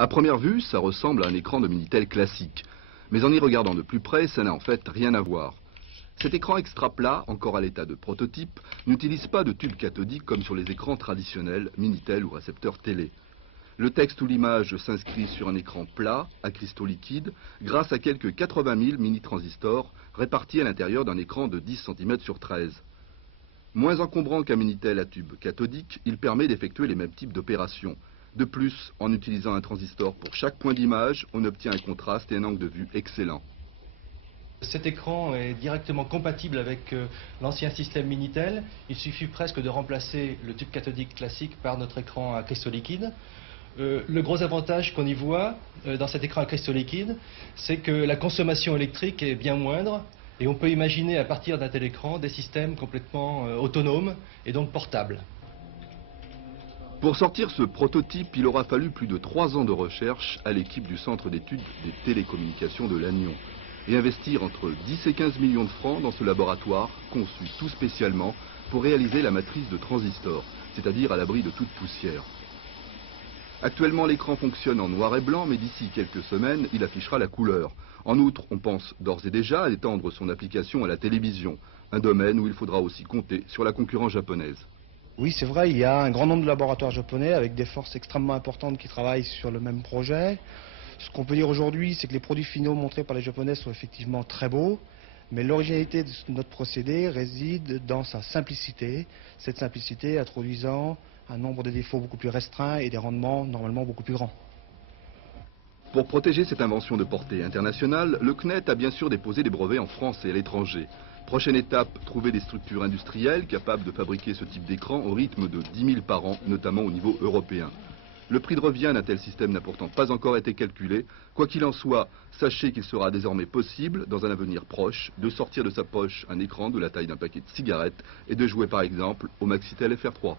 À première vue, ça ressemble à un écran de Minitel classique. Mais en y regardant de plus près, ça n'a en fait rien à voir. Cet écran extra plat, encore à l'état de prototype, n'utilise pas de tube cathodique comme sur les écrans traditionnels, Minitel ou récepteurs télé. Le texte ou l'image s'inscrit sur un écran plat, à cristaux liquides, grâce à quelques 80 000 mini-transistors répartis à l'intérieur d'un écran de 10 cm sur 13. Moins encombrant qu'un Minitel à tube cathodique, il permet d'effectuer les mêmes types d'opérations. De plus, en utilisant un transistor pour chaque point d'image, on obtient un contraste et un angle de vue excellent. Cet écran est directement compatible avec l'ancien système Minitel. Il suffit presque de remplacer le tube cathodique classique par notre écran à cristaux liquides. Le gros avantage qu'on y voit dans cet écran à cristaux liquides, c'est que la consommation électrique est bien moindre et on peut imaginer à partir d'un tel écran des systèmes complètement autonomes et donc portables. Pour sortir ce prototype, il aura fallu plus de 3 ans de recherche à l'équipe du Centre d'études des télécommunications de Lannion et investir entre 10 et 15 millions de francs dans ce laboratoire conçu tout spécialement pour réaliser la matrice de transistors, c'est-à-dire à l'abri de toute poussière. Actuellement, l'écran fonctionne en noir et blanc, mais d'ici quelques semaines, il affichera la couleur. En outre, on pense d'ores et déjà à étendre son application à la télévision, un domaine où il faudra aussi compter sur la concurrence japonaise. Oui, c'est vrai, il y a un grand nombre de laboratoires japonais avec des forces extrêmement importantes qui travaillent sur le même projet. Ce qu'on peut dire aujourd'hui, c'est que les produits finaux montrés par les Japonais sont effectivement très beaux, mais l'originalité de notre procédé réside dans sa simplicité, cette simplicité introduisant un nombre de défauts beaucoup plus restreint et des rendements normalement beaucoup plus grands. Pour protéger cette invention de portée internationale, le CNET a bien sûr déposé des brevets en France et à l'étranger. Prochaine étape, trouver des structures industrielles capables de fabriquer ce type d'écran au rythme de 10 000 par an, notamment au niveau européen. Le prix de revient d'un tel système n'a pourtant pas encore été calculé. Quoi qu'il en soit, sachez qu'il sera désormais possible, dans un avenir proche, de sortir de sa poche un écran de la taille d'un paquet de cigarettes et de jouer par exemple au Maxitel FR3.